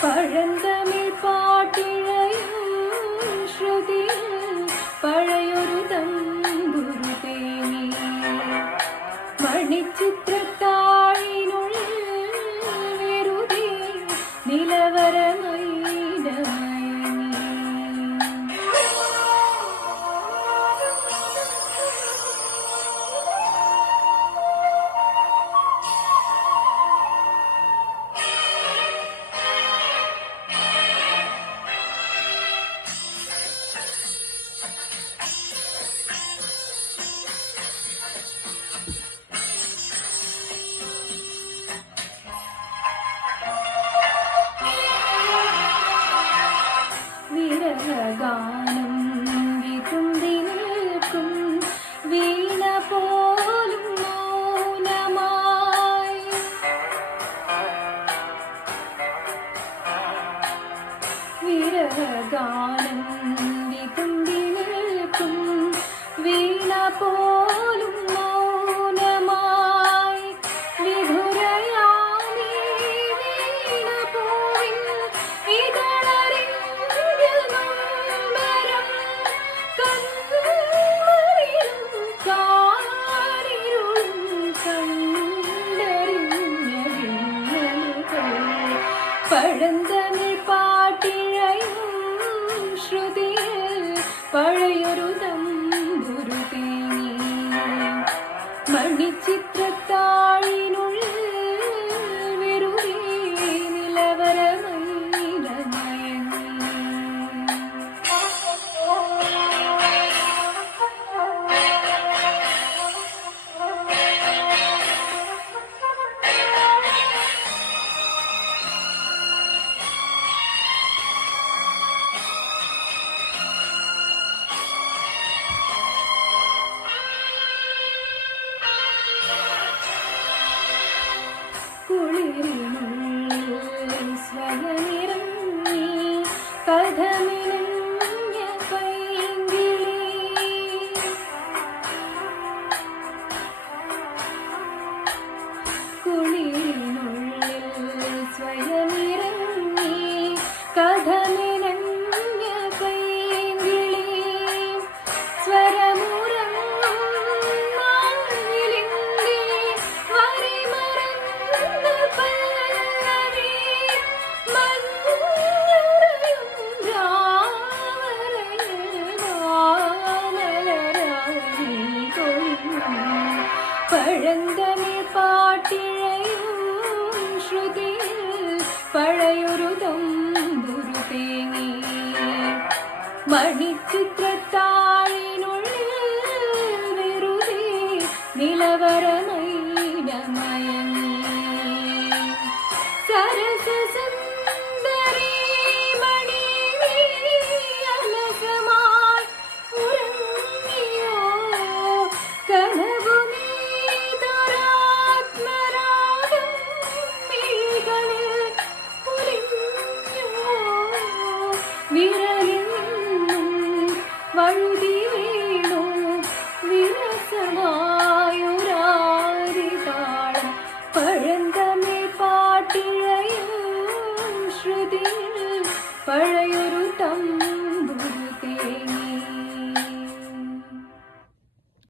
പഴന്തമിഴ് പാട്ടിഴയും ശ്രുതിയിൽ പഴയൊരു തമ്പുരു തേങ്ങി മണിച്ചിത്രത്താഴിനുള്ളിൽ വെറുതെ നിലവരമൈനമയങ്ങി. ഗാനം വിതുമ്പി നിൽക്കും വീണ പോലും മൗനമായി. വിരഹഗാനം വിതുമ്പി നിൽക്കും വീണ പോലും മൗനമായി. വിധുരയാമീ വീണ പോവിൻ ഇതളറിൽ പഴന്തമിഴ് പാട്ടിഴയും ശ്രുതിയിൽ പഴയൊരു തമ്പുരു തേങ്ങി മണിച്ചിത്രത്താഴിനുള്ളിൽ വെറുതെ നിലവരമൈനമയങ്ങി. കുളിരിനുള്ളിൽ സ്വയമിറങ്ങി കഥമിഴഞ്ഞ പൈങ്കിളി. കുളിരിനുള്ളിൽ സ്വയമിറങ്ങി കഥമിഴഞ്ഞ പൈങ്കിളി. സ്വരമുറങ്ങും മാവിലിന്റെ വരിമറന്ന പല്ലവി. മഞ്ഞുറയും രാവരയിൽ മാമലരായി കൊഴിഞ്ഞു. പഴന്തമിഴ് പാട്ടിഴയും ശ്രുതിയിൽ പഴയൊരു തമ്പുരു തേങ്ങി മണിച്ചിത്രത്താഴിനുള്ളിൽ വെറുതെ നിലവരമൈനമയങ്ങി. സരസസുന്ദരീ മണി നീ അലസമായി ഉറങ്ങിയോ? കനവു നീതൊരാത്മരാഗം മിഴികളിൽ പൊലിഞ്ഞോ? വിരലിൽ നിന്നും വഴുതി വീണു വിരസമായൊരാരിതാളം. പഴന്തമിഴ് പാട്ടിഴയും ശ്രുതിയിൽ